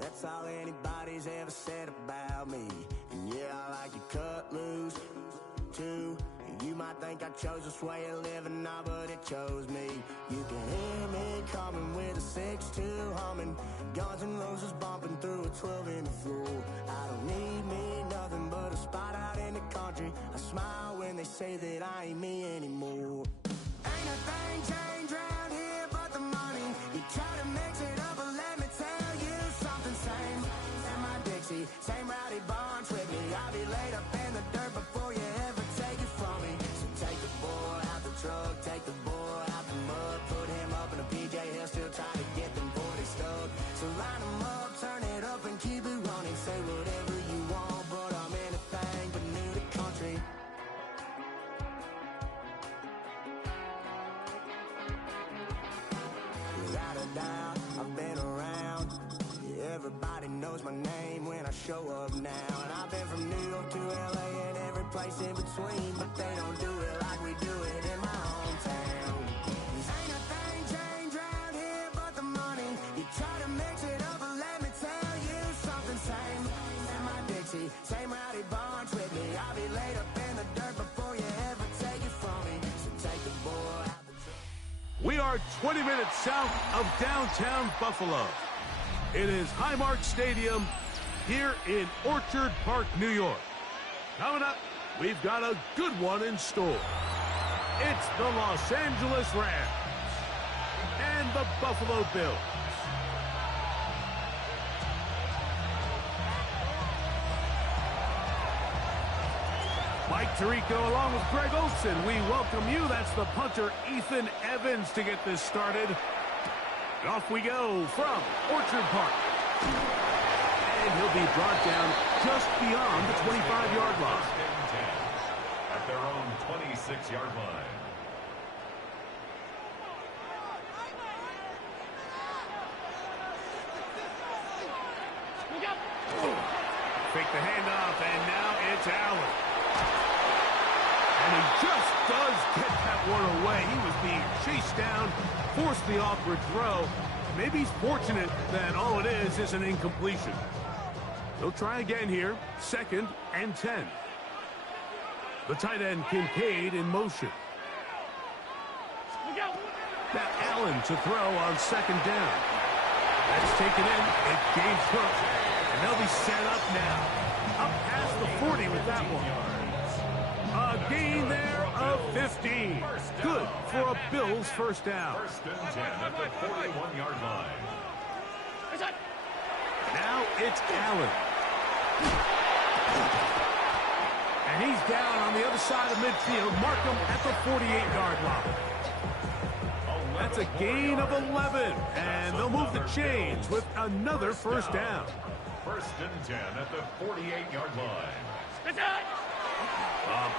That's all anybody's ever said about me. And yeah, I like you cut loose, too. You might think I chose this way of living now, but it chose me. You can hear me coming with a 6-2 humming, Guns N' Roses bumping through a 12-inch floor. I don't need me nothing but a spot out in the country. I smile when they say that I ain't me anymore. Ain't a thing changed around here but the money. You try to mix it up, but let me tell you something. Same in my Dixie, same rowdy bunch with me. I'll be laid up in the dirt before you ever take it from me. So take the boy out the truck, take the boy out the mud, put him up in a PJ Hill, still trying to get them 40 stuck. So line them up, turn it up and keep it running. Say whatever you want, but I'm anything but new to country. Without a doubt, I've been around. Everybody knows my name when I show up now. And I've been from New York to LA and every place in between, but they don't do it like we do it in my hometown. Ain't a thing changed around here but the money. You try to mix it up, but let me tell you something. Same in my Dixie, same rowdy bunch with me. I'll be laid up in the dirt before you ever take it from me. So take the boy out the truck. We are 20 minutes south of downtown Buffalo. It is Highmark Stadium here in Orchard Park, New York. Coming up, we've got a good one in store. It's the Los Angeles Rams and the Buffalo Bills. Mike Tirico along with Greg Olson. We welcome you. That's the punter, Ethan Evans, to get this started. And off we go from Orchard Park. And he'll be brought down just beyond the 25-yard line. At their own 26-yard line. Fake the handoff, and now it's Allen. And he just does get that one away. He was being chased down, forced the awkward throw. Maybe he's fortunate that all it is an incompletion. They'll try again here, 2nd and 10. The tight end Kincaid in motion. Now Allen to throw on 2nd down. That's taken in. It gains Cook. And they'll be set up now. Up past the 40 with that one. A gain there of 15. Good for a Bills first down. 1st and 10 at the 41-yard line. Now it's Allen. And he's down on the other side of midfield. Mark him at the 48-yard line. That's a gain of 11. And they'll move the chains with another first down. 1st and 10 at the 48-yard line.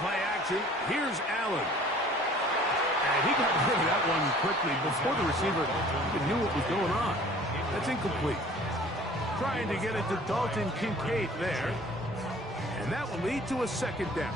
Play action. Here's Allen. And he got rid of that one quickly before the receiver even knew what was going on. That's incomplete. Trying to get it to Dalton Kincaid there. And that will lead to a 2nd down.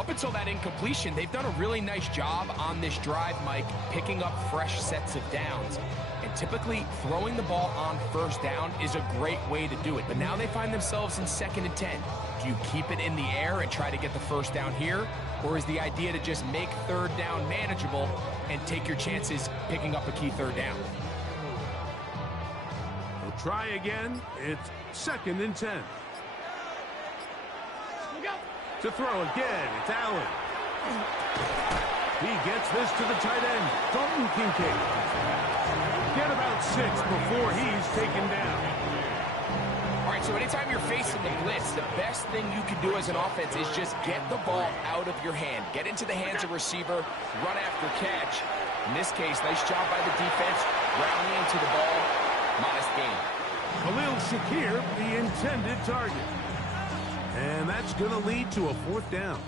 Up until that incompletion, they've done a really nice job on this drive, Mike, picking up fresh sets of downs. And typically, throwing the ball on first down is a great way to do it. But now they find themselves in 2nd and 10. Do you keep it in the air and try to get the first down here? Or is the idea to just make 3rd down manageable and take your chances picking up a key 3rd down? We'll try again. It's 2nd and 10. To throw again, it's Allen. He gets this to the tight end, Dalton Kincaid. Get about 6 before he's taken down. All right, so anytime you're facing the blitz, the best thing you can do as an offense is just get the ball out of your hand. Get into the hands of receiver, run after catch. In this case, nice job by the defense, rounding into the ball. Modest gain. Khalil Shakir, the intended target. And that's going to lead to a 4th down.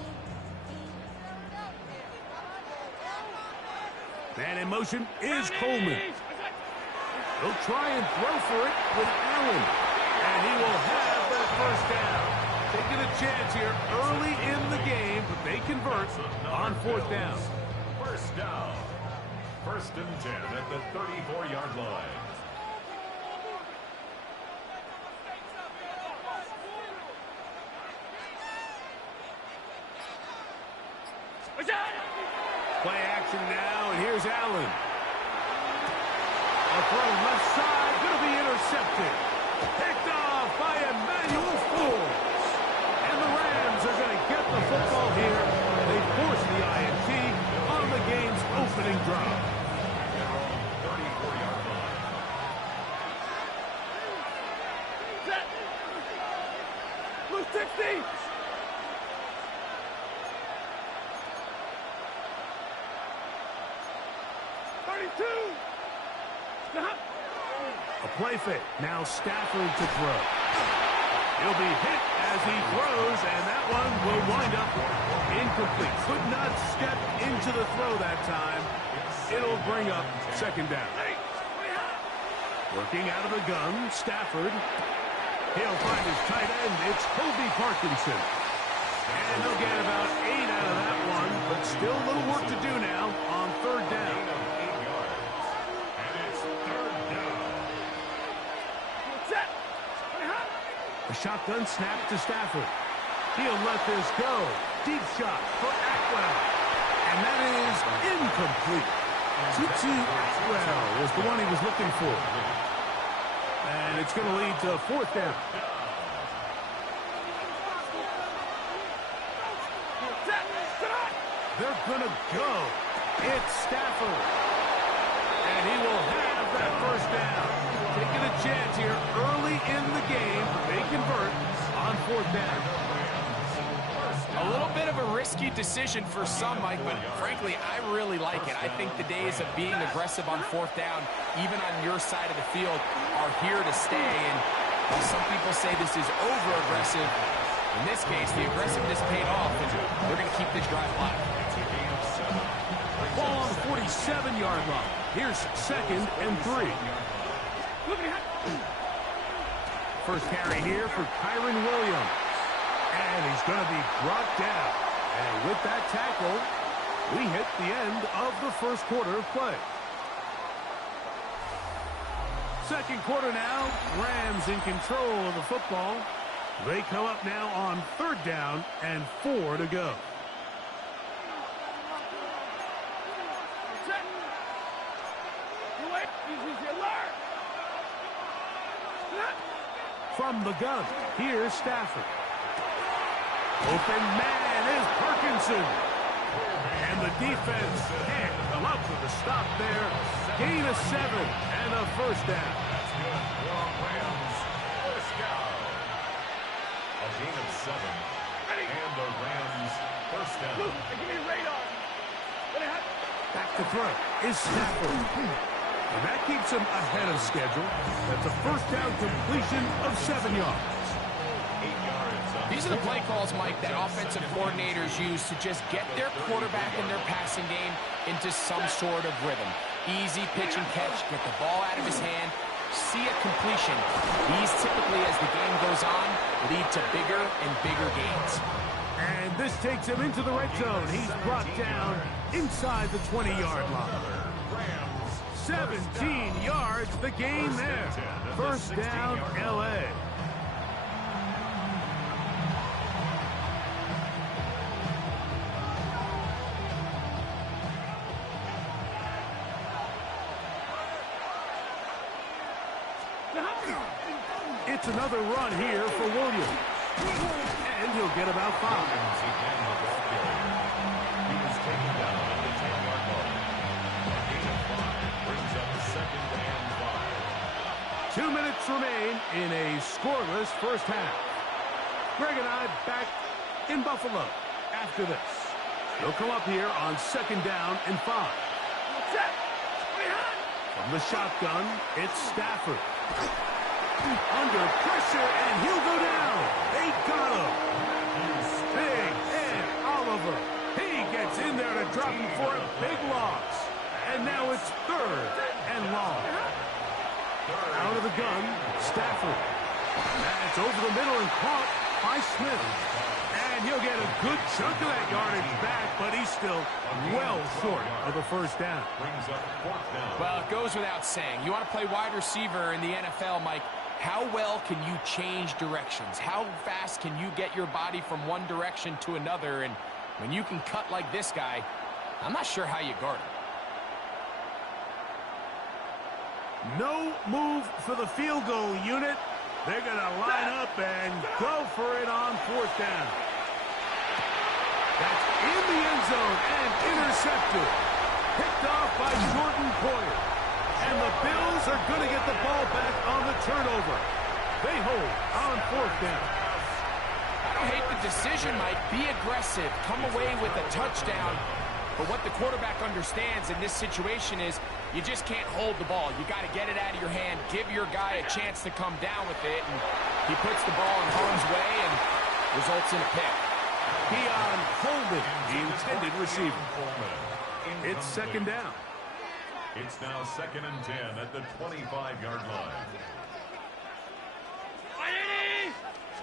Man in motion is Coleman. He'll try and throw for it with Allen. And he will have that 1st down. Taking a chance here early in the game, but they convert on 4th down. 1st down. 1st and 10 at the 34-yard line. Play action now, and here's Allen. A throw left side, going to be intercepted. Picked off by Emmanuel Forbes. And the Rams are going to get the football here. They force the INT on the game's opening drive. 34-yard line. Blue 60. A play fake. Now Stafford to throw. He'll be hit as he throws, and that one will wind up incomplete. Could not step into the throw that time. It'll bring up 2nd down. Working out of the gun, Stafford. He'll find his tight end. It's Kobe Parkinson. And they'll get about 8 out of that one, but still a little work to do now on 3rd down. A shotgun snap to Stafford. He'll let this go. Deep shot for Atwell. And that is incomplete. Tutu Atwell was the one he was looking for. And it's going to lead to 4th down. They're going to go. It's Stafford. And he will have that 1st down. Taking a chance here early in the game. They convert on 4th down. A little bit of a risky decision for some, Mike, but frankly, I really like it. I think the days of being aggressive on 4th down, even on your side of the field, are here to stay. And while some people say this is over-aggressive, in this case, the aggressiveness paid off, and they're going to keep this drive alive. Ball on the 47-yard line. Here's 2nd and 3. First carry here for Kyren Williams. And he's going to be brought down. And with that tackle, we hit the end of the 1st quarter of play. 2nd quarter now. Rams in control of the football. They come up now on 3rd down and 4 to go. From the gun, here's Stafford. Open man is Parkinson. And the defense can't come up with a stop there. Gain of 7 and a 1st down. That's good for Rams. First down. A gain of 7. And the Rams 1st down. Back to throw is Stafford. And that keeps him ahead of schedule. That's a 1st down completion of 7 yards. 8 yards. These are the play calls, Mike, that offensive coordinators use to just get their quarterback and their passing game into some sort of rhythm. Easy pitch and catch, get the ball out of his hand, see a completion. These typically, as the game goes on, lead to bigger and bigger gains. And this takes him into the red zone. He's brought down inside the 20-yard line. 17 yards, the gain there. First down, L.A. It's another run here for Williams. And he'll get about 5. He was taken down at the 10-yard line. A gain of 5 brings up second and 5. 2 minutes remain in a scoreless first half. Greg and I back in Buffalo after this. He'll come up here on second down and 5. From the shotgun, it's Stafford. Under pressure, and he'll go down. They got him. Big Ed Oliver. He gets in there to drop him for a big loss. And now it's third and long. Out of the gun, Stafford. That's over the middle and caught by Smith. And he'll get a good chunk of that yardage back, but he's still well short of the first down. Well, it goes without saying. You want to play wide receiver in the NFL, Mike, how well can you change directions? How fast can you get your body from one direction to another? And when you can cut like this guy, I'm not sure how you guard him. No move for the field goal unit. They're going to line up and go for it on fourth down. That's in the end zone and intercepted. Picked off by Jordan Poyer. And the Bills are going to get the ball back on the turnover. They hold on fourth down. I don't hate the decision, Mike. Be aggressive. Come away with a touchdown. But what the quarterback understands in this situation is you just can't hold the ball. You got to get it out of your hand. Give your guy a chance to come down with it. And he puts the ball in harm's way and results in a pick. Keon Coleman, the intended receiver. It's second down. It's now second and 10 at the 25-yard line.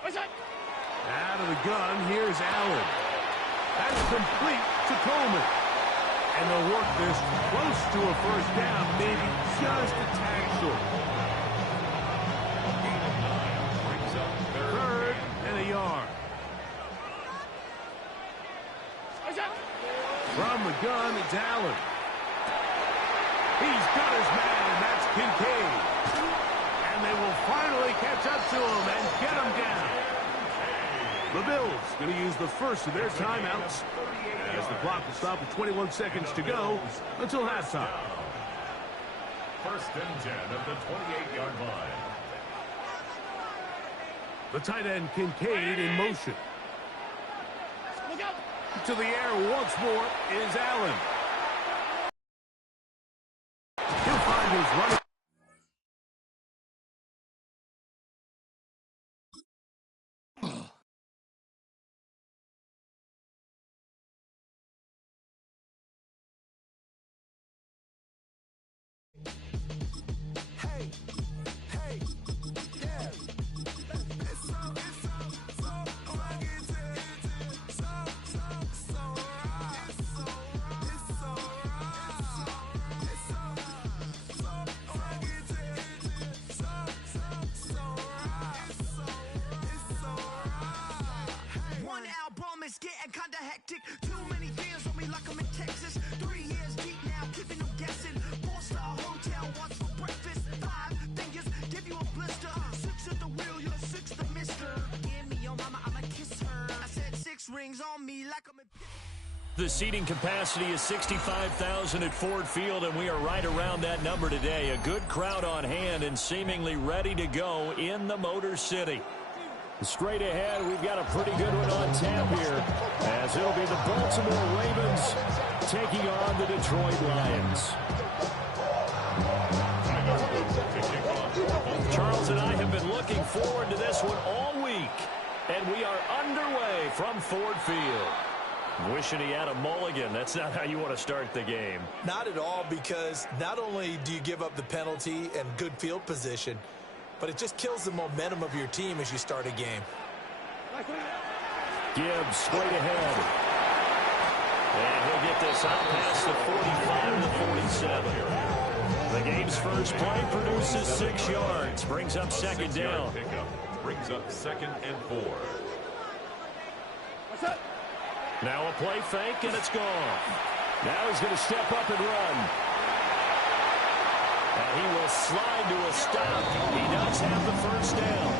Out of the gun, here's Allen. That's complete to Coleman. And they'll work this close to a first down, maybe just a tad short. Third and a yard. From the gun, it's Allen. He's got his man, that's Kincaid. And they will finally catch up to him and get him down. The Bills going to use the first of their timeouts as the clock will stop with 21 seconds to go until halftime. First and 10 at the 28-yard line. The tight end Kincaid in motion. To the air once more is Allen. He'll find his running. Getting kinda hectic. Too many fans on me like I'm in Texas. 3 years deep now, keeping them guessing. 4-star hotel, what's for breakfast? 5 fingers, give you a blister. 6 at the wheel, you're 6 the mister. Give me your mama, I'ma kiss her. I said 6 rings on me like I'm in. The seating capacity is 65,000 at Ford Field, and we are right around that number today. A good crowd on hand and seemingly ready to go in the Motor City. Straight ahead, we've got a pretty good one on tap here, as it'll be the Baltimore Ravens taking on the Detroit Lions. Charles and I have been looking forward to this one all week, and we are underway from Ford Field. Wishing he had a mulligan. That's not how you want to start the game. Not at all, because not only do you give up the penalty and good field position, but it just kills the momentum of your team as you start a game. Gibbs straight ahead. And he'll get this out past the 45 to the 47. The game's first play produces 6 yards. Brings up second down. Brings up 2nd and 4. Now a play fake, and it's gone. Now he's going to step up and run. And he will slide to a stop. He does have the first down.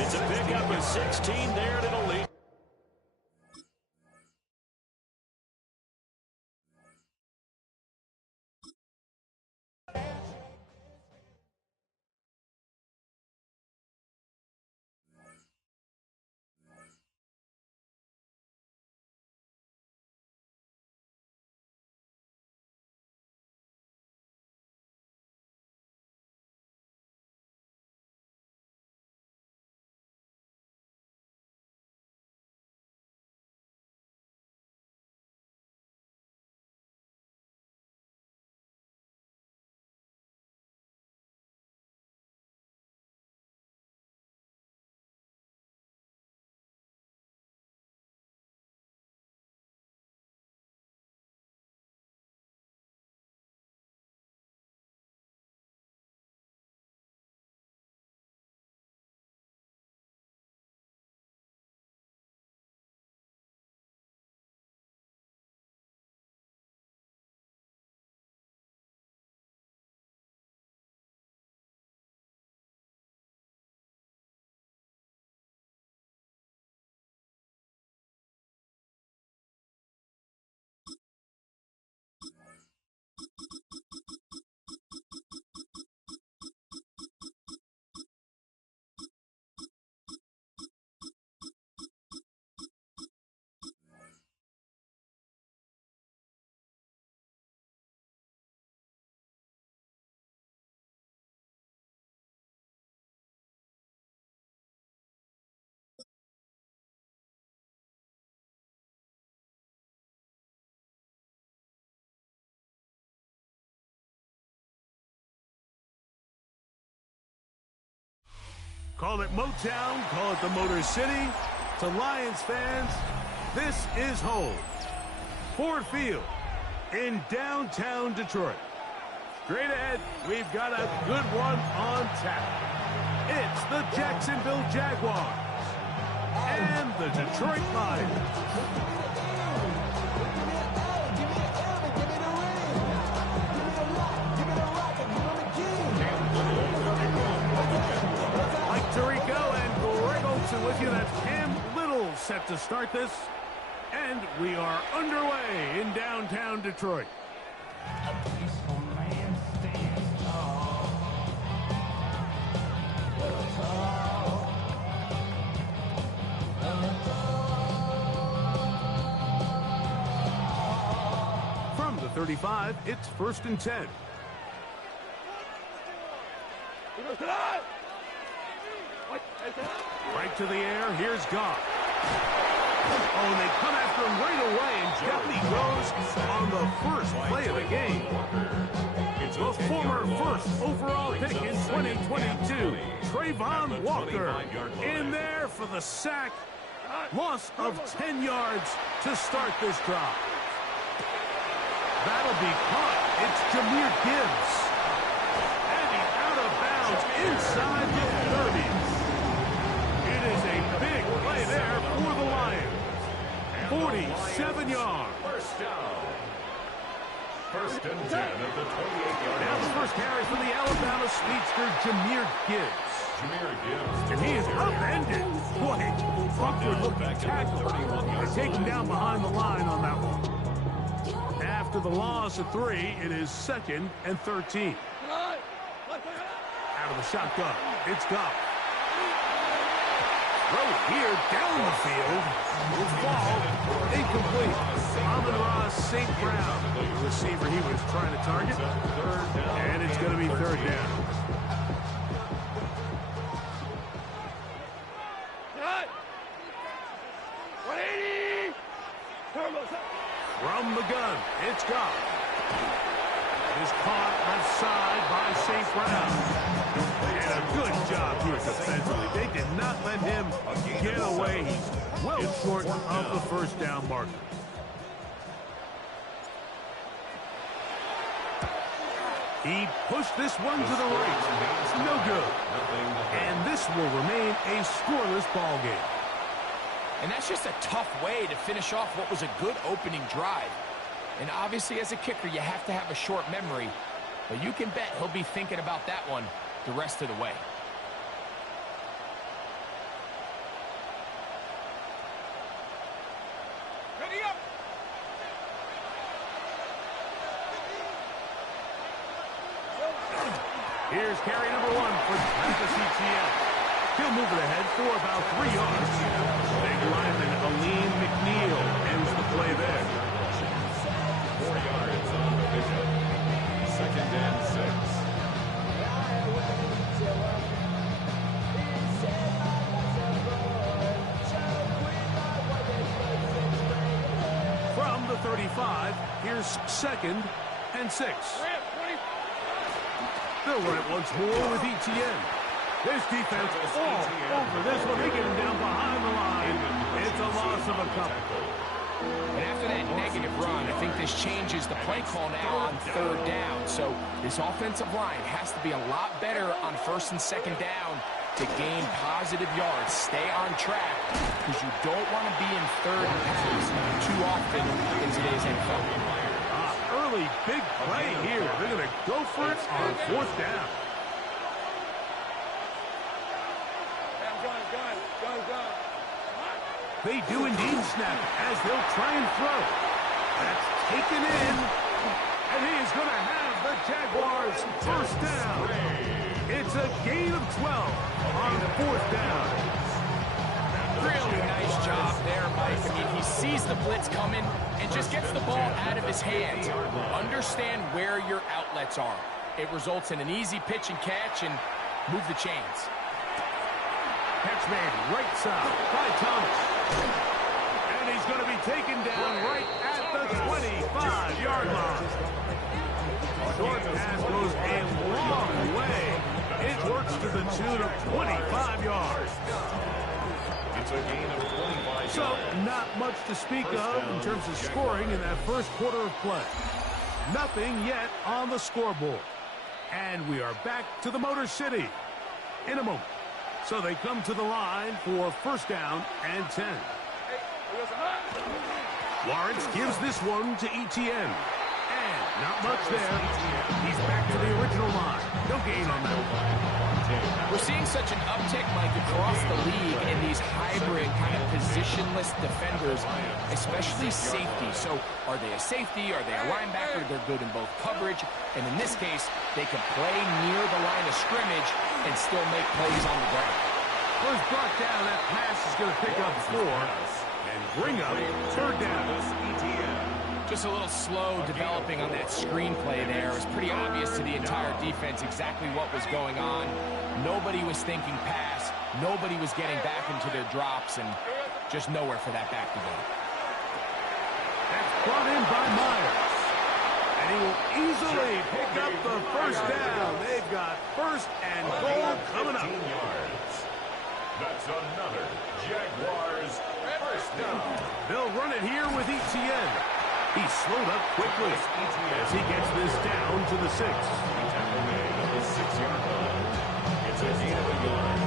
It's a pickup of 16 there, and it'll lead. Call it Motown, call it the Motor City. To Lions fans, this is home. Ford Field in downtown Detroit. Straight ahead, we've got a good one on tap. It's the Jacksonville Jaguars and the Detroit Lions. Tirico and Greg Olsen with you. That's Cam Little set to start this. And we are underway in downtown Detroit. From the 35, it's 1st and 10. Right to the air, here's Goff. Oh, and they come after him right away, and down he goes on the first play of the game. The former first overall pick in 2022, Travon Walker, in there for the sack. Loss of 10 yards to start this drive. That'll be caught. It's Jahmyr Gibbs. And he's out of bounds inside the 30. Big play there for the Lions. 47 yards. First down. 1st and 10 at the 28-yard line. Now the first carry for the Alabama speedster, Jahmyr Gibbs. Jahmyr Gibbs. And he is upended. Boy, awkward-looking tackle. They take him down behind the line on that one. After the loss of 3, it is 2nd and 13. Out of the shotgun, it's Goff. Throw here down the field. Will fall. Incomplete. Amon-Ra St. Brown, the receiver he was trying to target. And it's going to be 3rd down. From the gun, it's Goff. It is caught left side by St. Brown. And a good job here defensively. They did not let him get away. He's well short of the first down marker. He pushed this one to the right. No good. And this will remain a scoreless ball game. And that's just a tough way to finish off what was a good opening drive. And obviously, as a kicker, you have to have a short memory. But you can bet he'll be thinking about that one the rest of the way. Ready up! Here's carry number 1 for Travis Etienne. He'll move it ahead for about 3 yards. Big lineman Aleem McNeil ends the play there. 4 yards on the pickup. 2nd and 6. From the 35, here's 2nd and 6. They'll run it once more with Etienne. This defense all over this one. They get him down behind the line. It's a loss of a couple. And after that negative run, I think this changes the play call now on 3rd down. So this offensive line has to be a lot better on 1st and 2nd down to gain positive yards. Stay on track because you don't want to be in 3rd and pass too often in today's NFL. Early big play here. They're going to go for it on 4th down. They do indeed snap as they'll try and throw. That's taken in. And he is going to have the Jaguars 1st down. It's a gain of 12 on 4th down. Really nice job there, Mike. I mean, he sees the blitz coming and just gets the ball out of his hands. Understand where your outlets are. It results in an easy pitch and catch and move the chains. Catch made right side by Thomas. And he's going to be taken down right at the 25-yard line. Short pass goes a long way. It works to the tune of 25 yards. It's a gain of 25 So, not much to speak of in terms of scoring in that first quarter of play. Nothing yet on the scoreboard. And we are back to the Motor City in a moment. So they come to the line for 1st down and 10. Lawrence gives this one to Etienne. And not much there. He's back to the original line. No gain on that one. We're seeing such an uptick, Mike, across the league in these hybrid kind of positionless defenders, especially safety. So are they a safety? Are they a linebacker? They're good in both coverage. And in this case, they can play near the line of scrimmage and still make plays on the ground. First brought down, that pass is going to pick up 4 and bring up 3rd down. Just a little slow developing on that screenplay there. It was pretty obvious to the entire defense exactly what was going on. Nobody was thinking pass. Nobody was getting back into their drops, and just nowhere for that back to go. That's brought in by Myers. And he will easily pick up the 1st down. They've got 1st and goal coming up. That's another Jaguars 1st down. They'll run it here with Etienne. He's slowed up quickly as he gets this down to the 6. Tackle made on the 6-yard line. It's a gain of a yard.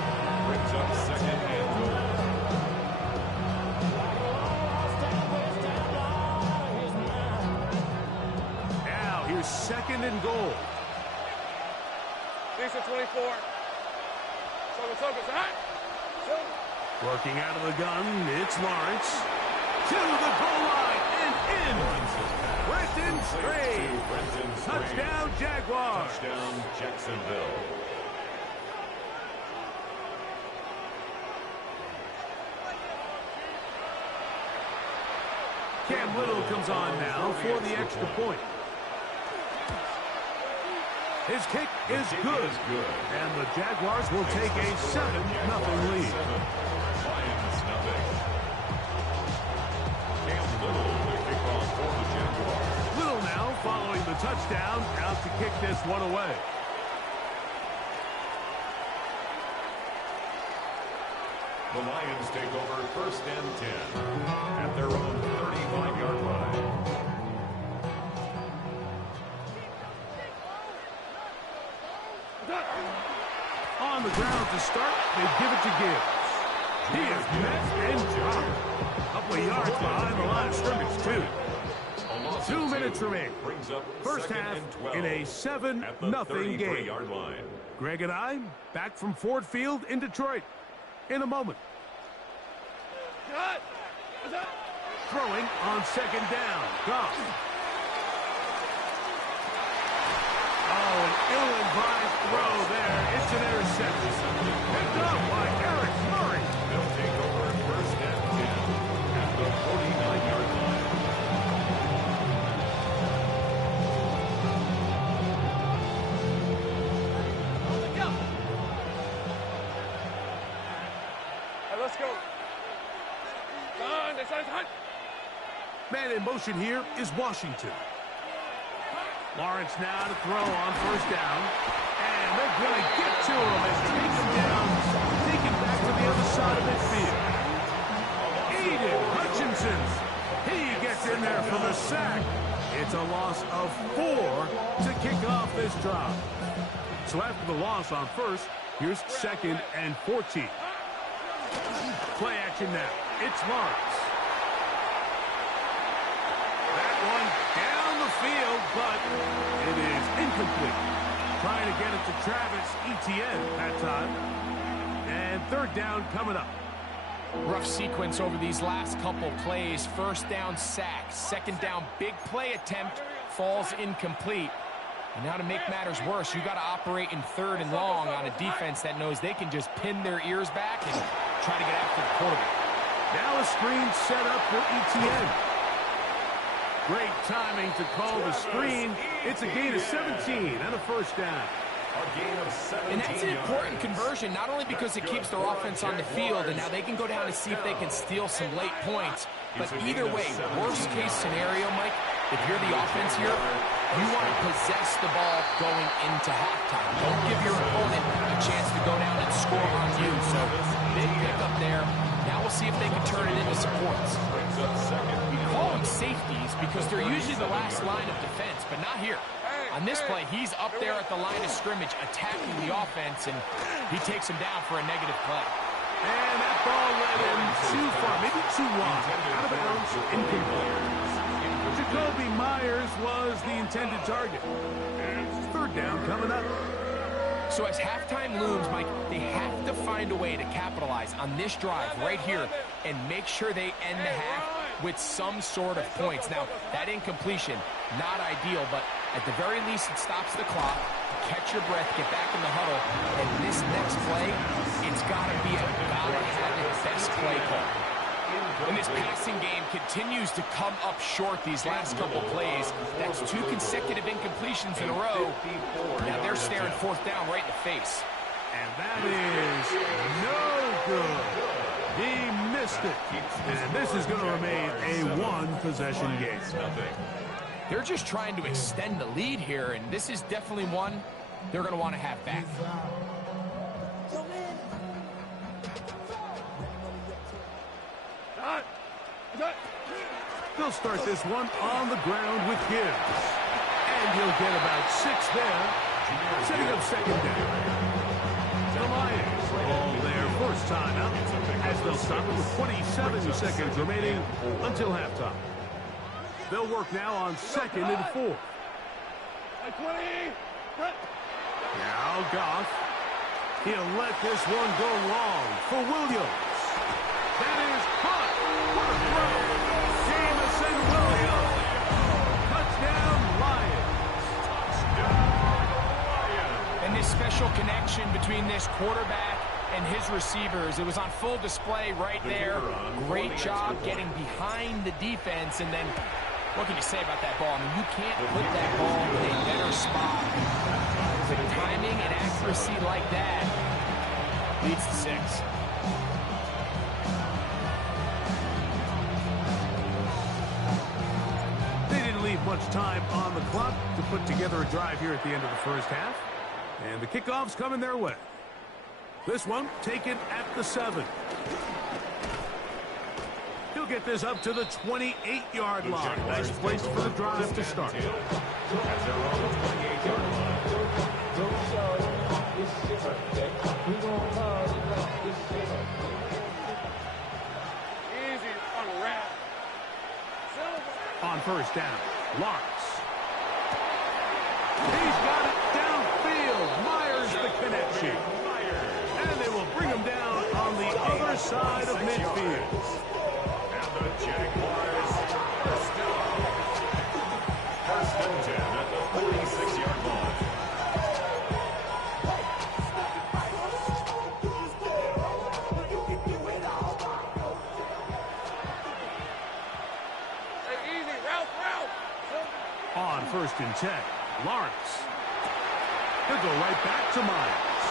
Brings up 2nd and goal. Now here's 2nd and goal. These are 24. Working out of the gun, it's Lawrence. To the goal line and in. Brenton Strange. Touchdown, Jaguars. Touchdown, Jacksonville. Cam Little comes on now for the extra point. His kick is good. And the Jaguars will take a 7-0 lead. Lions nothing. Cam Little will kick off for the Jaguars. Little now following the touchdown, out to kick this one away. The Lions take over 1st and 10 at their own 35-yard line. On the ground to start, they give it to Gibbs. He is met and dropped. A couple of yards behind the line of scrimmage, too. 2 minutes remaining. First half in a 7-0 game. Greg and I back from Ford Field in Detroit in a moment. Throwing on 2nd down. Goff. Oh, an ill-advised throw there. It's an interception. Picked up by Eric Murray. They'll take over 1st and 10 at the 49-yard line. Let's go. Man in motion here is Washington. Lawrence now to throw on 1st down. And they're going to get to him and take him down, take him back to the other side of midfield. Aiden Hutchinson. He gets in there for the sack. It's a loss of 4 to kick off this drive. So after the loss on 1st, here's 2nd and 14. Play action now. It's Lawrence. That one down the field, but it is incomplete. Trying to get it to Travis Etienne that time. And 3rd down coming up. Rough sequence over these last couple plays. 1st down sack. 2nd down big play attempt falls incomplete. And now to make matters worse, you got to operate in 3rd and long on a defense that knows they can just pin their ears back and try to get after the quarterback. Now a screen set up for Etienne. Great timing to call the screen. It's a gain of 17 and a 1st down. And that's an important conversion, not only because it keeps their offense on the field, and now they can go down and see if they can steal some late points. But either way, worst case scenario, Mike, if you're the offense here, you want to possess the ball going into halftime. Don't give your opponent a chance to go down and score on you. So big pickup there. Now we'll see if they can turn it into some points. We call them safeties because they're usually the last line of defense, but not here. On this play, he's up there at the line of scrimmage attacking the offense, and he takes him down for a negative play. And that ball led him too far, maybe too wide, out of bounds, incomplete. Jacoby Myers was the intended target. And 3rd down coming up. So as halftime looms, Mike, they have to find a way to capitalize on this drive right here and make sure they end the half with some sort of points. Now, that incompletion, not ideal, but at the very least, it stops the clock. Catch your breath, get back in the huddle, and this next play, it's got to be a gotta-have-it best play call. And this passing game continues to come up short these last couple plays. That's 2 consecutive incompletions in a row. Now they're staring 4th down right in the face. And that is no good. He missed it. And this is going to remain a 1-possession game. They're just trying to extend the lead here, and this is definitely one they're going to want to have back. They'll start this one on the ground with Gibbs. And he'll get about 6 there, setting up 2nd down. The Lions all their 1st time out as they'll stop it with 27 seconds remaining until halftime. They'll work now on 2nd and 4. Now Goff. He'll let this one go long for Williams. That is caught. What a throw. Jamison Williams. Touchdown, Lions. And this special connection between this quarterback and his receivers, it was on full display right there. Great job getting behind the defense, and then what can you say about that ball? I mean, you can't put that ball in a better spot. The timing and accuracy like that leads to 6. They didn't leave much time on the clock to put together a drive here at the end of the 1st half. And the kickoff's coming their way. This one taken at the 7. He'll get this up to the 28-yard line. Nice place for the drive to start. At their own 28-yard line. On first down, Lawrence. He's got it downfield. Myers the connection. And they will bring him down on the other side of midfield. And the Jaguars first down. First and 10 at the 46-yard line. On first and 10, Lawrence. He'll go right back to Myers.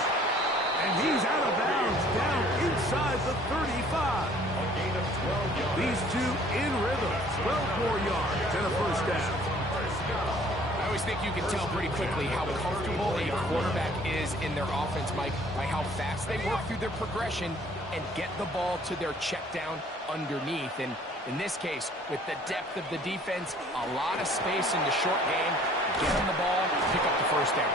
And he's out of bounds down inside the 35. A gain of 12 yards. These two in rhythm. 12 more yards and a first down. I always think you can tell pretty quickly how comfortable a quarterback is in their offense, Mike, by how fast they work through their progression and get the ball to their check down underneath. And in this case, with the depth of the defense, a lot of space in the short game, get him the ball, pick up the first down.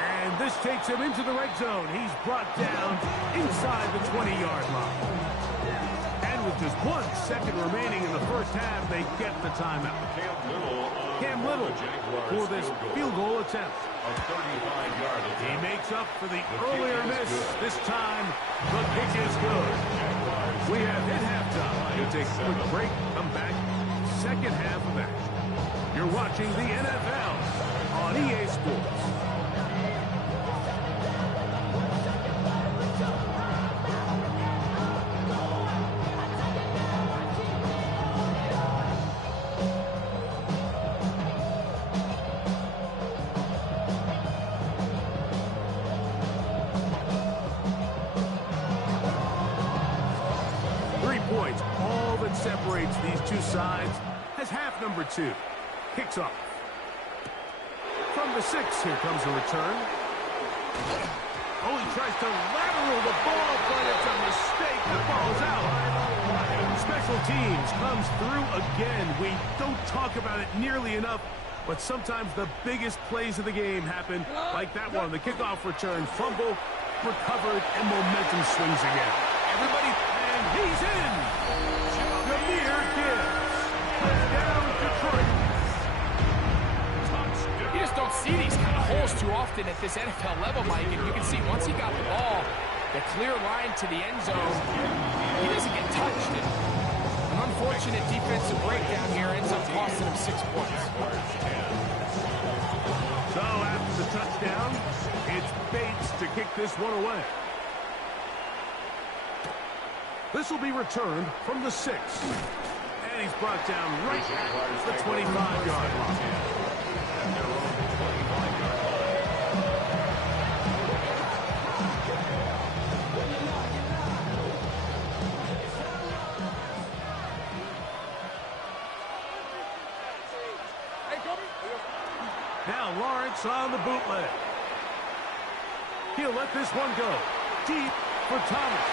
And this takes him into the red zone. He's brought down inside the 20-yard line. And with just 1 second remaining in the first half, they get the timeout. Cam Little for this field goal attempt. A 35-yard attempt. He makes up for the earlier miss. This time, the kick is good. We have hit halftime. We'll take a quick break, come back, second half of action. You're watching the NFL on EA Sports. Separates these two sides as half number 2 kicks off. From the 6, here comes a return. Oh, he tries to lateral the ball, but it's a mistake. The ball's out. Special teams comes through again. We don't talk about it nearly enough, but sometimes the biggest plays of the game happen like that one. The kickoff return, fumble, recovered, and momentum swings again. Everybody, and he's in. Jahmyr Gibbs. Touchdown, Detroit. you just don't see these kind of holes too often at this NFL level, Mike. And you can see once he got the ball, the clear line to the end zone, he doesn't get touched. And an unfortunate defensive breakdown here ends up costing him 6 points. So after the touchdown, it's Bates to kick this one away. This will be returned from the 6. And he's brought down right at the 25-yard line. Now Lawrence on the bootleg. He'll let this one go. Deep for Thomas.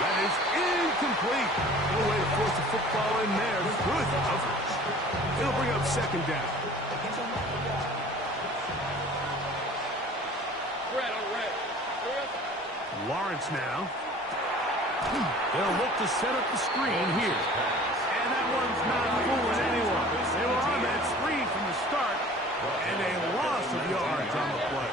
That is incomplete. No way to force the football in there. Good coverage. It'll bring up second down. Lawrence now. They'll look to set up the screen here. And that one's not fooling anyone. They were on that screen from the start, and a loss of yards on the play.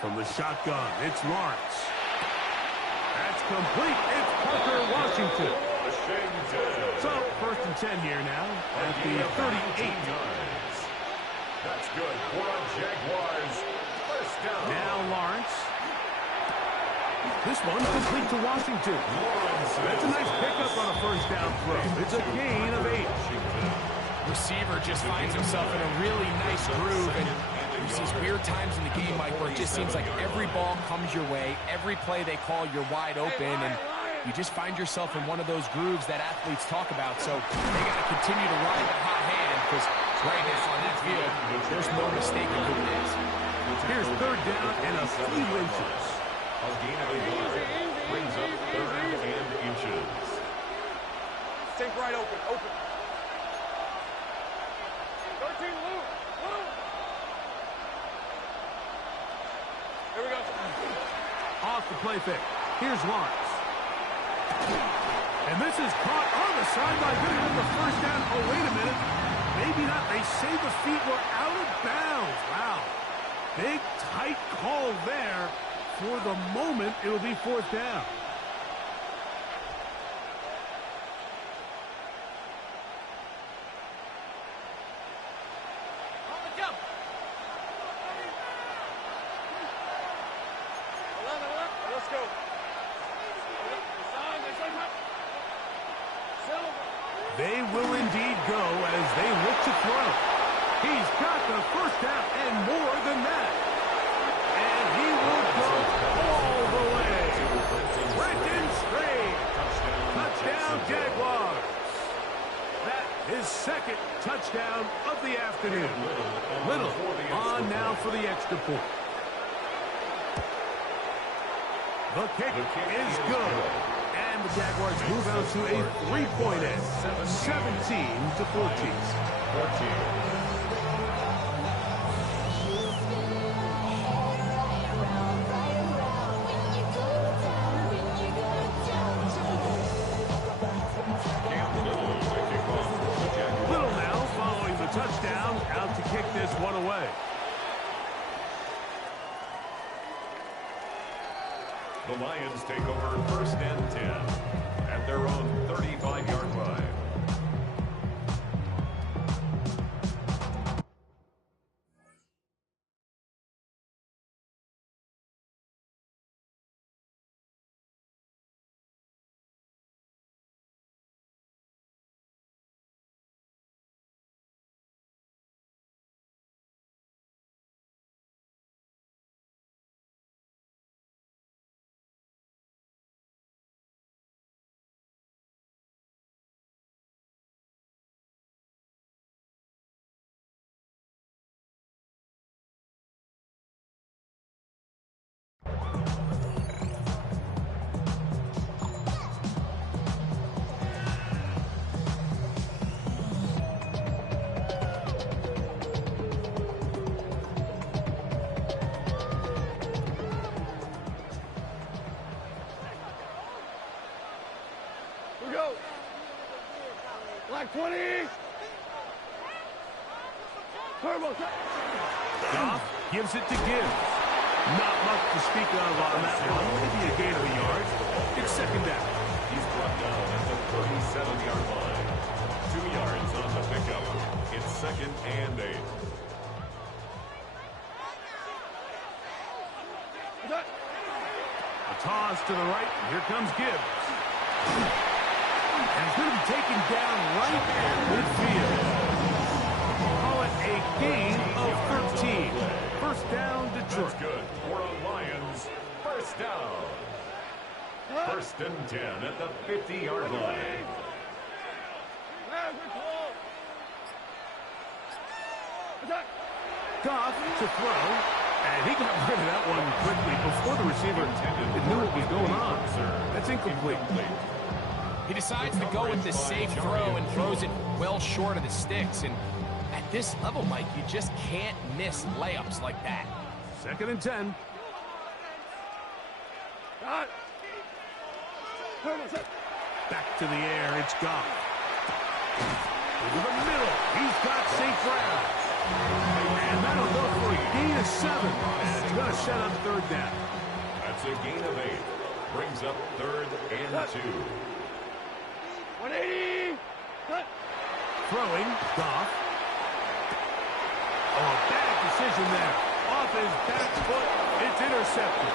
From the shotgun, it's Lawrence. That's complete. It's Parker Washington. So, first and 10 here now at the 38. That's good for Jaguars. First down. Now Lawrence. This one complete to Washington. That's a nice pickup on a first down throw. It's a gain of 8. Receiver just finds himself in a really nice groove, and there's these weird times in the game, Mike, where it just seems like every ball comes your way, every play they call, you're wide open, and you just find yourself in one of those grooves that athletes talk about. So they got to continue to ride the hot hand, because Right now on that field, there's no mistaking who it is. Here's third down and a few inches. A gain of a yard brings up third and inches. Think right open, open. 13, Luke. Here we go. Off the play fake. Here's Lawrence. And this is caught on the sideline. Going to get the first down. Oh, wait a minute. Maybe not. They say the feet were out of bounds. Wow. Big, tight call there. For the moment, it'll be fourth down. Let's go. They will indeed go as they look to throw. He's got the first down and more than that. And he will go all the way. Brenton Strange. Touchdown, Jaguars. That is second touchdown of the afternoon. Little on now for the extra point. The kick is good. And the Jaguars move out to a 3-point edge, 17-14. Little now following the touchdown, out to kick this one away. The Lions take over first and 10 at their own 35-yard line. Black 20. Turbo. Goff gives it to Gibbs. Not much to speak of on that one. Maybe a gain of a yard. It's second down. He's brought down at the 37-yard line. 2 yards on the pickup. It's second and 8. A toss to the right. Here comes Gibbs. And he's going to be taken down right at midfield. Call it a gain of 13. First down, Detroit. That's good for the Lions. First down. First and 10 at the 50-yard line. Goff to throw. And he got rid of that one quickly before the receiver knew what was going on. That's incomplete. He decides to go with this safe throw and throws it well short of the sticks. And at this level, Mike, you just can't miss layups like that. Second and 10. Back to the air, it's Goff. Over the middle, he's got St. Brown. And that'll go for a gain of 7. And it's going to set up third down. That's a gain of 8. Brings up third and 2. 180. Throwing, Goff. Oh, a bad decision there. Off his back foot, it's intercepted.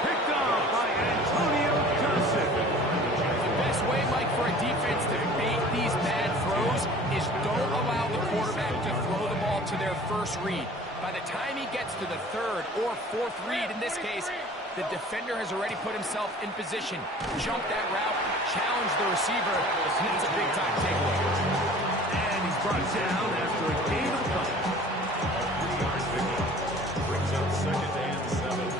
Picked off by Antonio Johnson. The best way, Mike, for a defense to bait these bad throws is don't allow the quarterback to throw the ball to their first read. By the time he gets to the third or fourth read, in this case, the defender has already put himself in position. Jump that route, challenge the receiver, and it's a big-time takeaway. And he's brought down after a gain of outcome. A 3-yard pickup brings up 2nd and 7.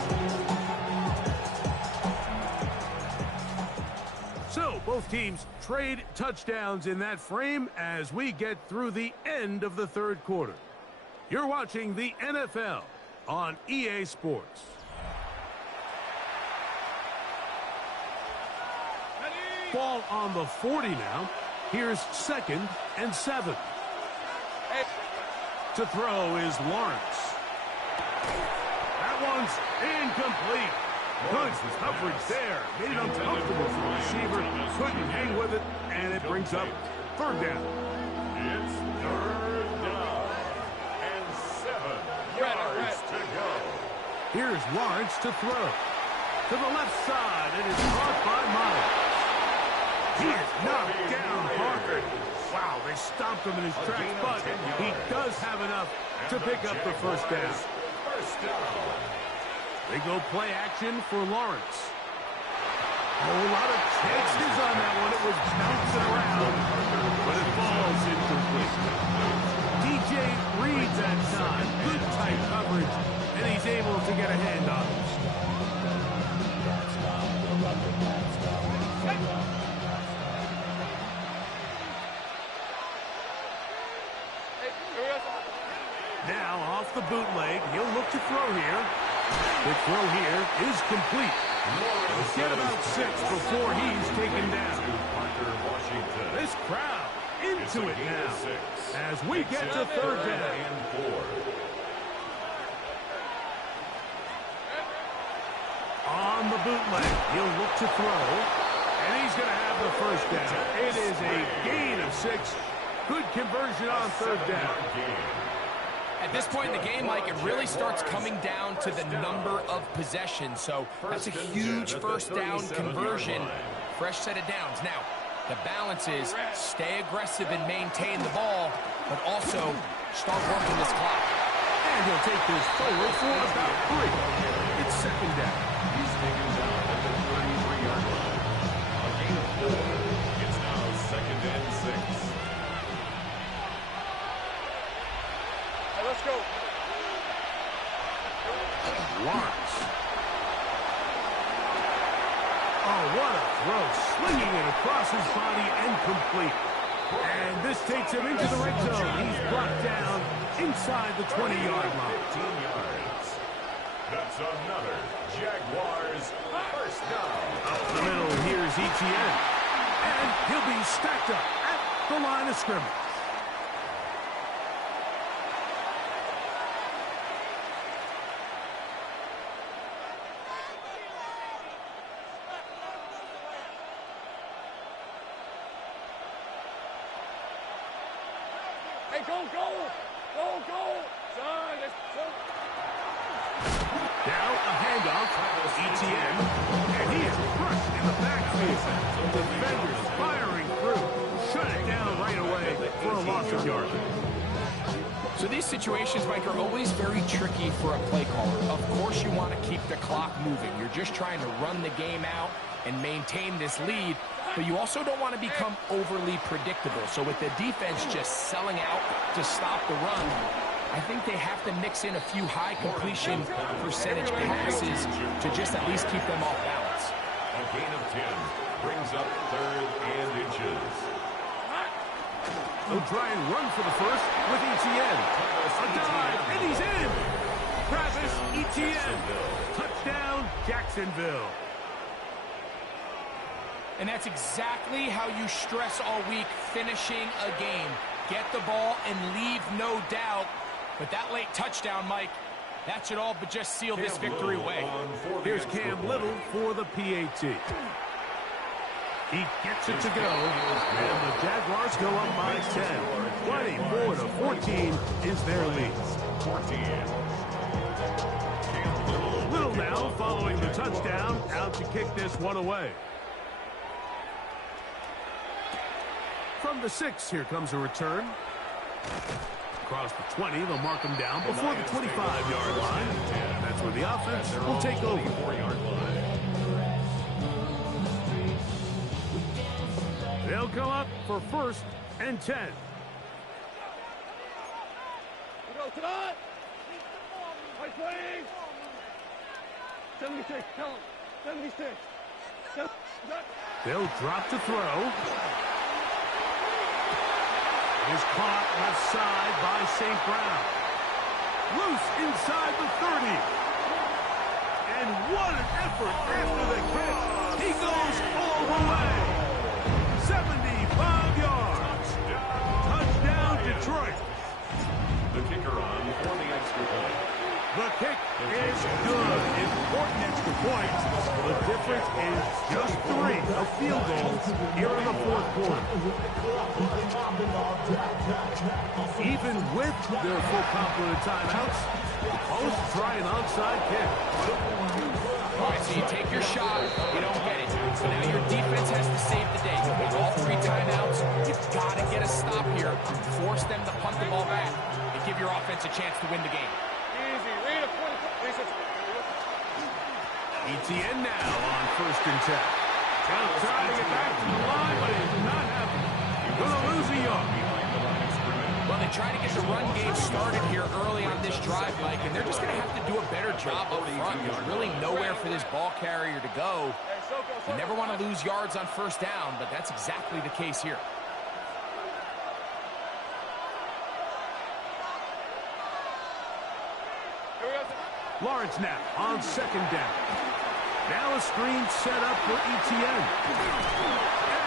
So both teams trade touchdowns in that frame as we get through the end of the third quarter. You're watching the NFL on EA Sports. Ball on the 40 now. Here's 2nd and 7. To throw is Lawrence. That one's incomplete. Good coverage there. Made it uncomfortable for the receiver. Couldn't hang with it, and it brings up 3rd down. It's 3rd down and 7 yards to go. Here's Lawrence to throw. To the left side, and it's caught by Miles. He is knocked down hard. Wow, they stomped him in his tracks, but he does have enough to pick up the 1st down. First down. They go play action for Lawrence. A whole lot of chances on that one. It was bouncing around, but it falls incomplete. DJ reads that time. Good tight coverage, and he's able to get a hand on it. Now off the bootleg, he'll look to throw here. The throw here is complete. He'll get about 6 before he's taken down. This crowd into it now as we get to 3rd down. On the bootleg, he'll look to throw, and he's going to have the 1st down. It is a gain of 6. Good conversion on 3rd down. At this point in the game, Mike, it really starts coming down to the number of possessions. So that's a huge 1st down conversion. Fresh set of downs. Now, the balance is stay aggressive and maintain the ball, but also start working this clock. And he'll take this forward for about 3. It's 2nd down. He's taken down at the 33-yard line. A gain of 4. It's now 2nd and 6. Let's go. Lawrence. Oh, what a throw. Slinging it across his body and complete. And this takes him into the red zone. He's brought down inside the 20-yard line. 15 yards. That's another Jaguars 1st down. Up the middle, here's Etienne. And he'll be stacked up at the line of scrimmage. Hey, go, go! Go, go! Son, let's go. Now a handoff. Etienne. And he is crushed in the backfield. Defenders firing through. Shut it down right away for a loss of yardage. So these situations, Mike, are always very tricky for a play caller. Of course you want to keep the clock moving. You're just trying to run the game out and maintain this lead, but you also don't want to become overly predictable. So with the defense just selling out to stop the run, I think they have to mix in a few high completion percentage passes to just at least keep them off balance. A gain of 10 brings up 3rd and inches. They'll try and run for the 1st with Etienne. A dive, and he's in. Travis Etienne. Touchdown, Jacksonville. And that's exactly how you stress all week, finishing a game. Get the ball and leave no doubt. But that late touchdown, Mike, that should all but just seal this victory away. Here's Cam Little for the PAT. He gets it to go, and the Jaguars go up by 10. 24-14 is their lead. 14. Little now following the touchdown, out to kick this one away. From the 6, here comes a return. Across the 20, they'll mark him down before the 25-yard line. That's where the offense will take over. 24-yard line. They'll come up for 1st and 10. tonight. High playing. 76, tell him. 76. They'll drop to throw. It is caught left side by St. Brown. Loose inside the 30. And what an effort after the catch. He goes all the way. 75 yards. Touchdown, Detroit. The kicker on for the extra point. The kick is good. Important extra points. The difference is just 3 of field goals here in the fourth quarter. Even with their full complement of timeouts, the Posts try an onside kick. All right, so you take your shot, you don't get it. So now your defense has to save the day. With all 3 timeouts, you've got to get a stop here. Force them to punt the ball back and give your offense a chance to win the game. Easy. Read a 20. ETN now on 1st and 10. Trying to get back to the line, but he's not happening. He's going to lose a yard. Well, they try to get the run game started here early on this drive, Mike, and they're just going to have to do a better job up front. There's really nowhere for this ball carrier to go. You never want to lose yards on 1st down, but that's exactly the case here. Lawrence now on 2nd down. Now a screen set up for ETN.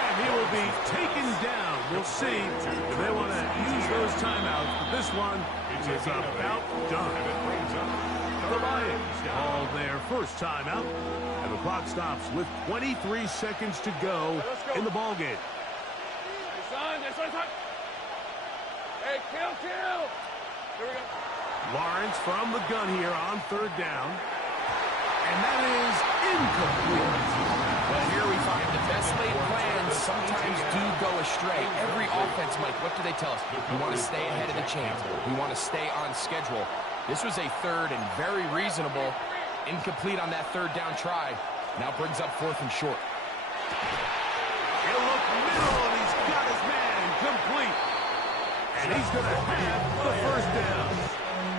And he will be taken down. We'll see if they want to use those timeouts. But this one is about done. The Lions call their first timeout. And the clock stops with 23 seconds to go in the ballgame. Hey, kill. Here we go. Lawrence from the gun here on 3rd down. And that is incomplete. Well, here we find the best laid plans sometimes do go astray. Every offense, Mike, what do they tell us? We want to stay ahead of the chains. We want to stay on schedule. This was a 3rd and very reasonable. Incomplete on that 3rd down try. Now brings up 4th and short. He'll look middle, and he's got his man complete. And he's going to have the 1st down.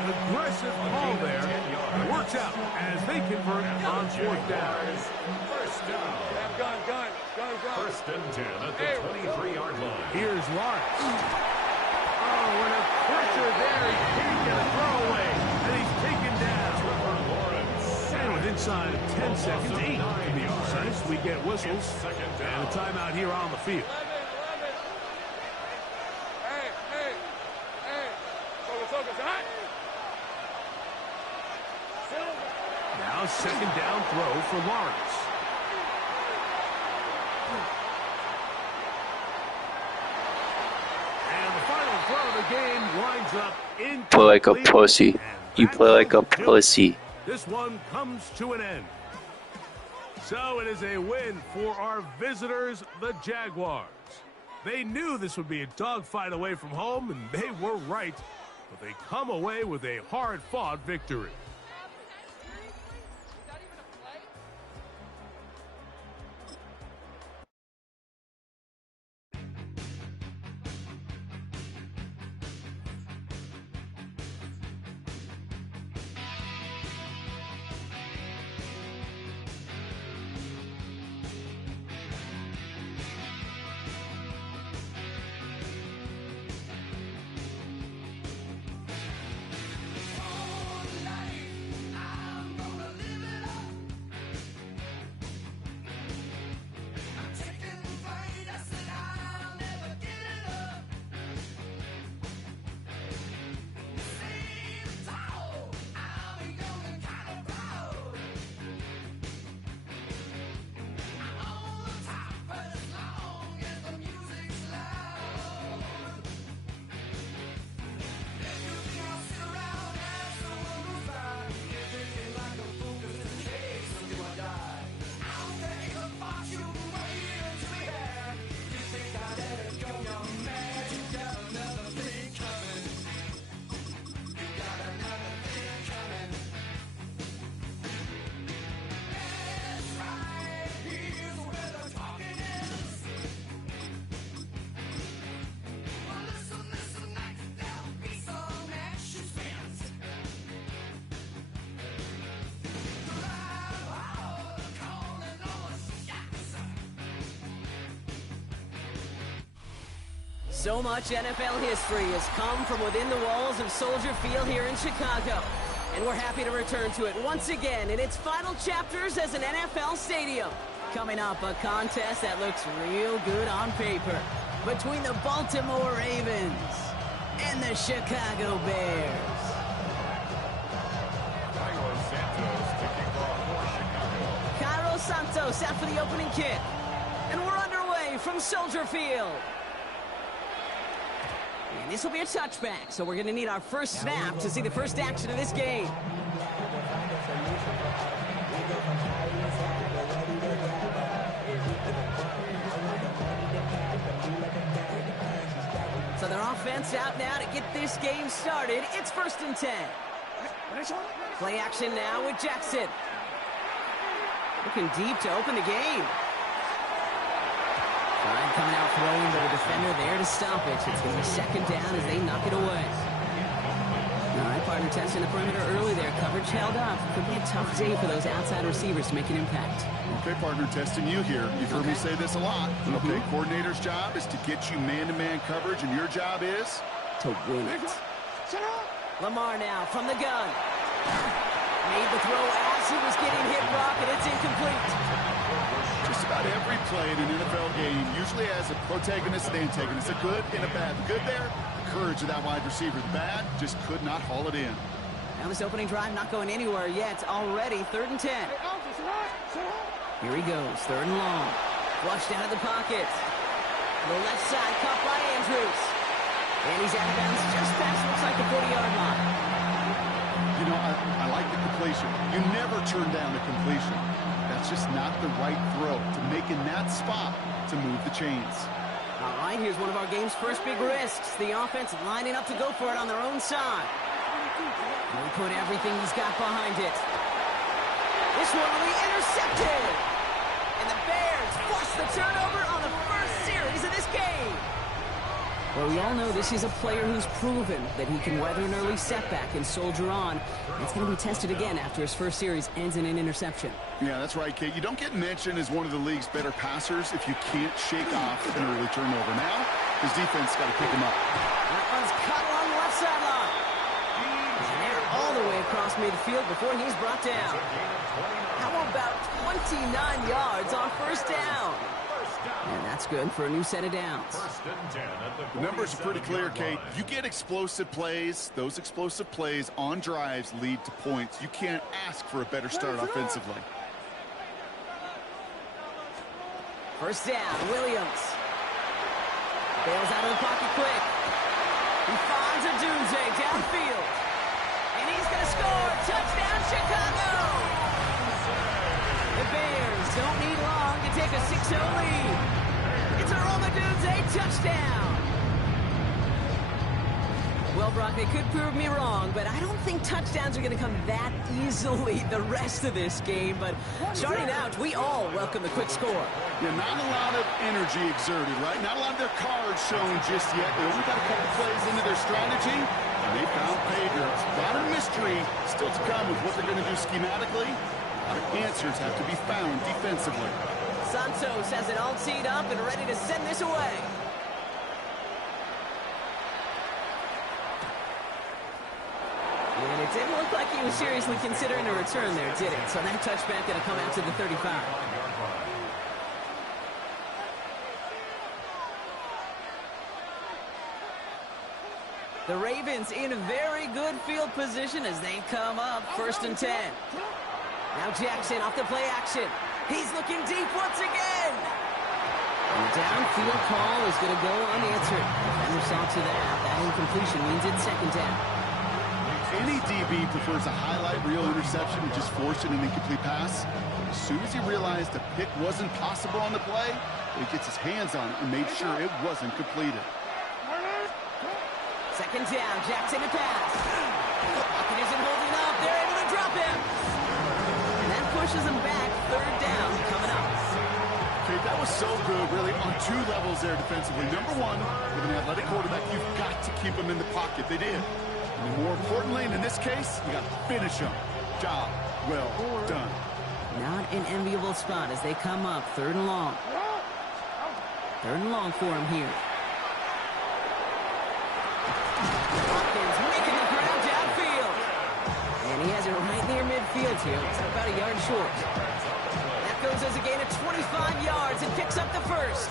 An aggressive call there. It works out as they convert on 4th down. First down. Gun. 1st and 10 at the 23-yard line. Here's Lawrence. Oh, what a pressure there. He can't get a throwaway. And he's taken down. And with inside of 10 seconds, 8 to be precise, we get whistles. And a timeout here on the field. Now 2nd down throw for Lawrence. And the final throw of the game winds up in. Play like a pussy. You play like a pussy. This one comes to an end. So it is a win for our visitors, the Jaguars. They knew this would be a dogfight away from home, and they were right. But they come away with a hard-fought victory. So much NFL history has come from within the walls of Soldier Field here in Chicago. And we're happy to return to it once again in its final chapters as an NFL stadium. Coming up, a contest that looks real good on paper between the Baltimore Ravens and the Chicago Bears. Cairo Santos out for the opening kick. And we're underway from Soldier Field. And this will be a touchback, so we're going to need our first snap to see the first action of this game. So their offense out now to get this game started. It's 1st and 10. Play action now with Jackson. Looking deep to open the game. Pride coming out throwing, but a defender there to stop it. It's going to be 2nd down as they knock it away. All right, partner testing the perimeter early there. Coverage held up. Could be a tough day for those outside receivers to make an impact. Okay, partner, testing you here. You've heard me say this a lot. Okay, coordinator's job is to get you man-to-man coverage, and your job is? To win it. Lamar now from the gun. Made the throw as he was getting hit, Brock, and it's incomplete. Just about every play in an NFL game usually has a protagonist and antagonist, a good and a bad. The good there, the courage of that wide receiver. The bad, just could not haul it in. Now this opening drive not going anywhere yet. Already 3rd and 10. Here he goes, 3rd and long. Flushed out of the pocket. The left side caught by Andrews. And he's out of bounds just past, looks like the 40-yard line. You know, I like the completion. You never turn down a completion. That's just not the right throw to make in that spot to move the chains. All right, here's one of our game's first big risks. The offense lining up to go for it on their own side. He'll put everything he's got behind it. This one will be intercepted. And the Bears force the turnover on the first series of this game. Well, we all know this is a player who's proven that he can weather an early setback and soldier on. It's going to be tested again after his first series ends in an interception. Yeah, that's right, Kate. You don't get mentioned as one of the league's better passers if you can't shake off an early turnover. Now, his defense got to pick him up. That one's cut along the left sideline. And they're all the way across midfield before he's brought down. How about 29 yards on 1st down? And that's good for a new set of downs. The numbers are pretty clear, Kate. You get explosive plays. Those explosive plays on drives lead to points. You can't ask for a better start offensively. 1st down, Williams. Bails out of the pocket quick. He finds Odunze downfield. And he's going to score. Touchdown, Chicago! The Bears don't need long to take a 6-0 lead. It's a Rome Odunze touchdown. Well, Brock, they could prove me wrong, but I don't think touchdowns are going to come that easily the rest of this game. But starting out, we all welcome the quick score. Yeah, not a lot of energy exerted, right? Not a lot of their cards shown just yet. They only got a couple plays into their strategy, and they found Pedro. A lot of mystery still to come with what they're going to do schematically. A lot of answers have to be found defensively. Santos has it all teed up and ready to send this away. And it didn't look like he was seriously considering a return there, did it? So that touchback going to come out to the 35. The Ravens in a very good field position as they come up 1st and 10. Now Jackson off the play action. He's looking deep once again. And the downfield call is going to go unanswered. Defender saw to that. That incompletion means it's 2nd down. Any DB prefers a highlight reel interception and just forcing an incomplete pass. As soon as he realized a pick wasn't possible on the play, he gets his hands on it and made sure it wasn't completed. 2nd down, Jackson to pass. Pocket isn't holding up. They're able to drop him. And that pushes him back. 3rd down coming up. Okay, that was so good, really, on 2 levels there defensively. Number one, with an athletic quarterback, you've got to keep him in the pocket. They did. And more importantly, and in this case, you got to finish him. Job well done. Not an enviable spot as they come up 3rd and long. 3rd and long for him here. hands here. It's about a yard short. That goes as a gain of 25 yards and picks up the first.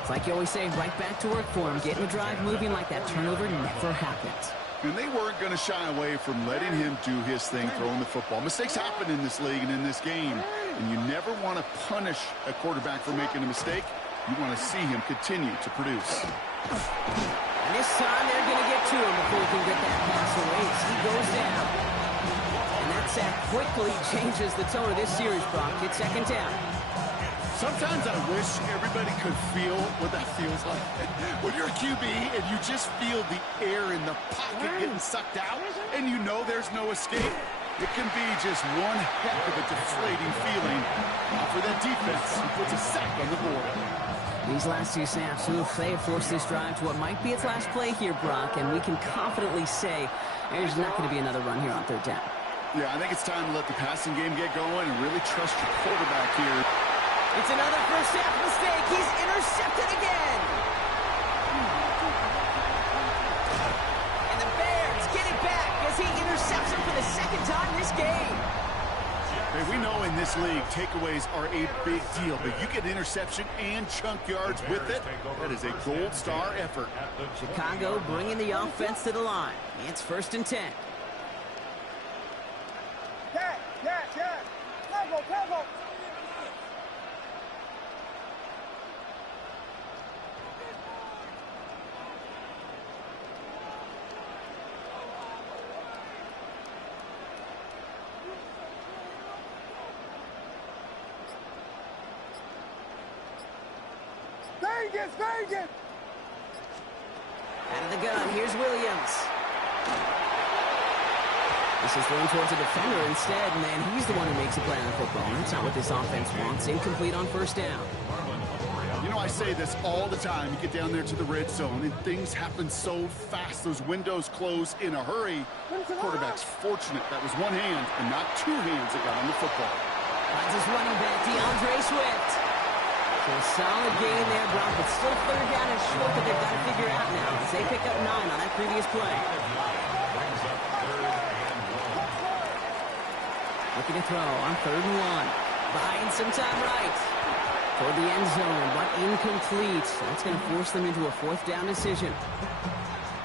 It's like you always say, right back to work for him, getting the drive moving like that turnover never happened. And they weren't going to shy away from letting him do his thing, throwing the football. Mistakes happen in this league and in this game, and you never want to punish a quarterback for making a mistake. You want to see him continue to produce. And this time they're going to get to him before he can get that pass away. He goes down. And that sack quickly changes the tone of this series, Brock. It's second down. Sometimes I wish everybody could feel what that feels like. When you're a QB and you just feel the air in the pocket getting sucked out and you know there's no escape, it can be just one heck of a deflating feeling for that defense who puts a sack on the board. These last two snaps, they have forced this drive to what might be its last play here, Brock, and we can confidently say there's not going to be another run here on third down. Yeah, I think it's time to let the passing game get going and really trust your quarterback here. It's another first half mistake. He's intercepted again. And the Bears get it back as he intercepts him for the second time this game. Hey, we know in this league, takeaways are a big deal, but you get interception and chunk yards with it. That is a gold star effort. Chicago bringing the offense to the line. It's 1st and 10. Tempo. Vegas! Out of the gun, here's Williams. This is thrown towards a defender instead, and then he's the one who makes a play on the football. That's not what this offense wants. Incomplete on first down. You know, I say this all the time. You get down there to the red zone, and things happen so fast. Those windows close in a hurry. The quarterback's fortunate that was one hand and not two hands that got on the football. Finds his running back, DeAndre Swift. So a solid gain there, Brock, but still third down and short that they've got to figure out now as they pick up 9 on that previous play. Looking to throw on 3rd and 1. Buying some time right. Toward the end zone, but incomplete. That's going to force them into a 4th down decision.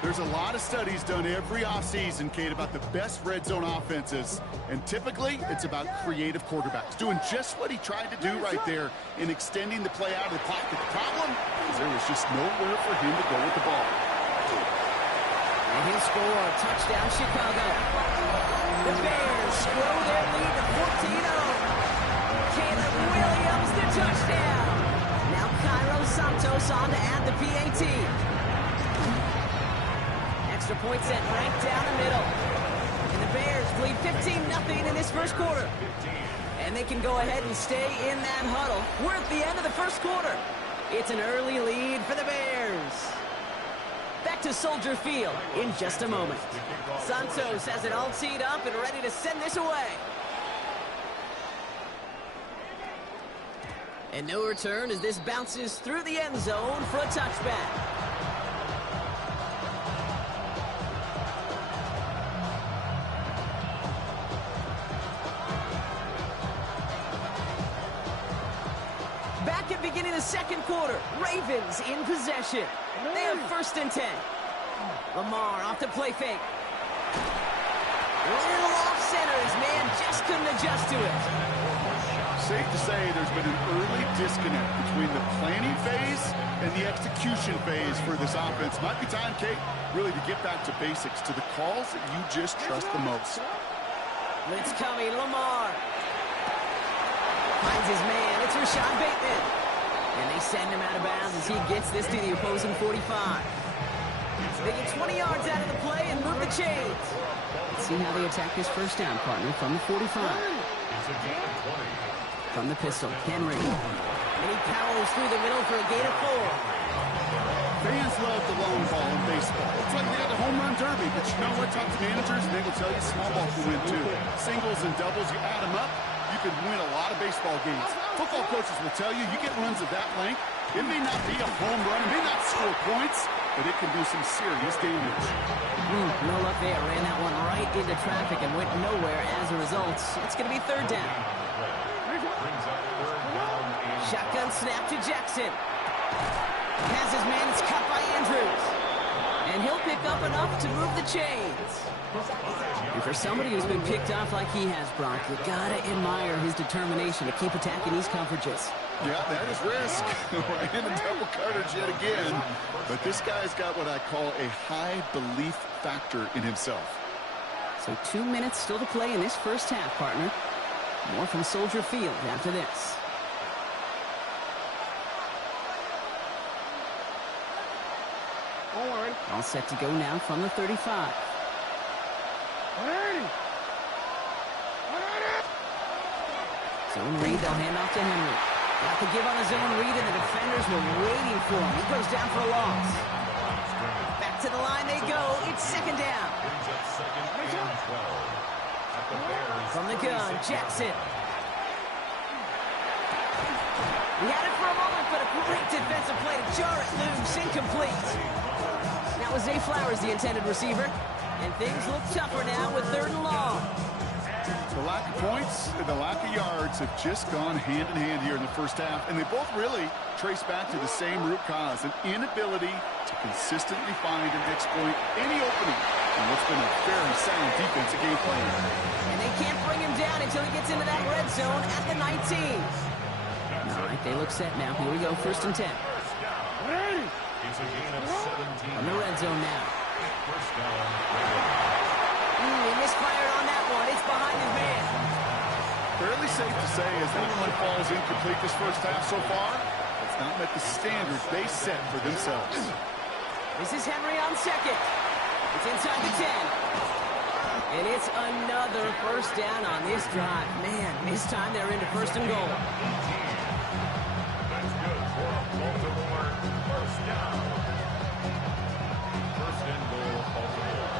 There's a lot of studies done every offseason, Kate, about the best red zone offenses. And typically, it's about creative quarterbacks doing just what he tried to do right there in extending the play out of the pocket. The problem is there was just nowhere for him to go with the ball. And he'll score. Touchdown, Chicago. The Bears grow their lead to 14-0. Caleb Williams, the touchdown. Now Cairo Santos on to add the PAT. Extra point set right down the middle. And the Bears lead 15-0 in this first quarter. And they can go ahead and stay in that huddle. We're at the end of the first quarter. It's an early lead for the Bears. Back to Soldier Field in just a moment. Santos has it all teed up and ready to send this away. And no return as this bounces through the end zone for a touchback. Back at beginning of the second quarter, Ravens in possession. They have 1st and 10. Lamar off the play fake. Little off center, his man just couldn't adjust to it. Safe to say there's been an early disconnect between the planning phase and the execution phase for this offense. Might be time, Kate, really to get back to basics, to the calls that you just trust the most. Blitz coming, Lamar. Finds his man, it's Rashad Bateman. And they send him out of bounds as he gets this to the opposing 45. They get 20 yards out of the play and move the chains. Let's see how they attack this first down, partner, from the 45. From the pistol, Henry. And he powers through the middle for a gain of 4. Fans love the long ball in baseball. It's like they got the home run derby, but you know what? Talk to managers, and they will tell you small ball can win too. Singles and doubles, you add them up, you can win a lot of baseball games. Football coaches will tell you, you get runs of that length, it may not be a home run, it may not score points, but it can do some serious damage. No luck there. Ran that one right into traffic and went nowhere as a result. It's going to be third down. Shotgun snap to Jackson. Has his man. It's cut by Andrews. And he'll pick up enough to move the chains. And for somebody who's been picked off like he has, Brock, you gotta admire his determination to keep attacking these coverages. Yeah, that is risk. Right in the double coverage yet again. But this guy's got what I call a high belief factor in himself. So 2 minutes still to play in this first half, partner. More from Soldier Field after this. All set to go now from the 35. Zone read, they'll hand off to Henry. Got the give on the zone read, and the defenders were waiting for him. He goes down for a loss. Back to the line they go. It's second down. From the gun, Jackson. He had it for a moment, but a great defensive play to jar it loose. Incomplete. That was Zay Flowers, the intended receiver. And things look tougher now with third and long. The lack of points and the lack of yards have just gone hand in hand here in the first half, and they both really trace back to the same root cause, an inability to consistently find and exploit any opening in what's been a very sound defensive game plan. And they can't bring him down until he gets into that red zone at the 19. All right, they look set now. Here we go, first and 10. On the red zone now. He misfired on that one. It's behind his man. Fairly safe to say, as that one falls incomplete this first half so far, it's not met the standards they set for themselves. This is Henry on second. It's inside the 10. And it's another first down on this drive. Man, this time they're into first and goal. That's good for Baltimore. First down. First and goal, Baltimore.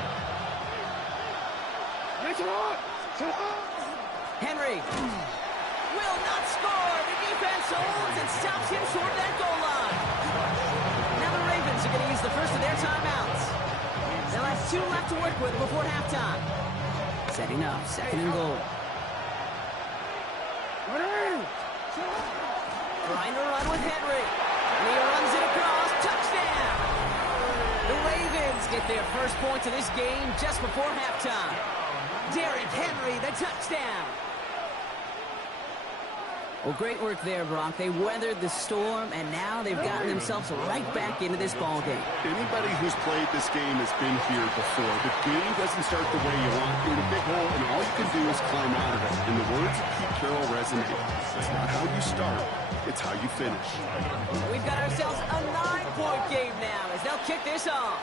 Henry will not score. The defense holds and stops him short of that goal line. Now the Ravens are going to use the first of their timeouts. They'll have 2 left to work with before halftime. Setting up, second and goal. Trying to run with Henry. And he runs it across. Touchdown! The Ravens get their first points of this game just before halftime. Derrick Henry, the touchdown. Well, great work there, Brock. They weathered the storm, and now they've gotten themselves right back into this ball game. Anybody who's played this game has been here before. The game doesn't start the way you want. You're in a big hole, and all you can do is climb out of it. And the words of Pete Carroll resonate. It's not how you start, it's how you finish. We've got ourselves a 9-point game now as they'll kick this off.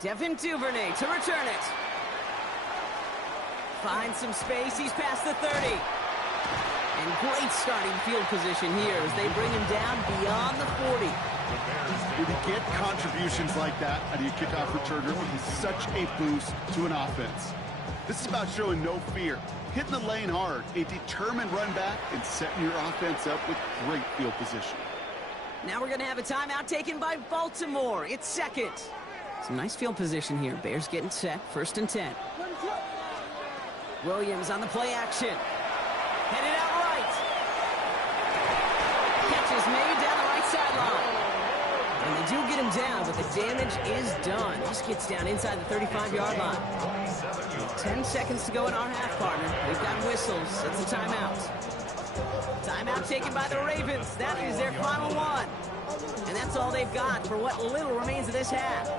Devin Duvernay to return it. Finds some space. He's past the 30. And great starting field position here as they bring him down beyond the 40. When you get contributions like that out of your kickoff returner, it is such a boost to an offense. This is about showing no fear, hitting the lane hard, a determined run back, and setting your offense up with great field position. Now we're going to have a timeout taken by Baltimore. It's second. Some nice field position here. Bears getting set. First and 10. Williams on the play action. Headed out right. Catch is made down the right sideline. And they do get him down, but the damage is done. This gets down inside the 35-yard line. 10 seconds to go in our half, partner. We've got whistles. It's a timeout. Timeout taken by the Ravens. That is their final one. And that's all they've got for what little remains of this half.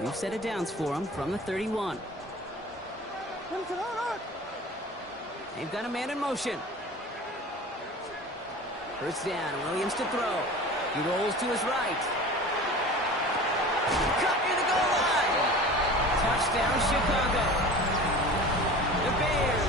We've set it downs for them from the 31. They've got a man in motion. First down, Williams to throw. He rolls to his right. Cut near the goal line. Touchdown, Chicago. The Bears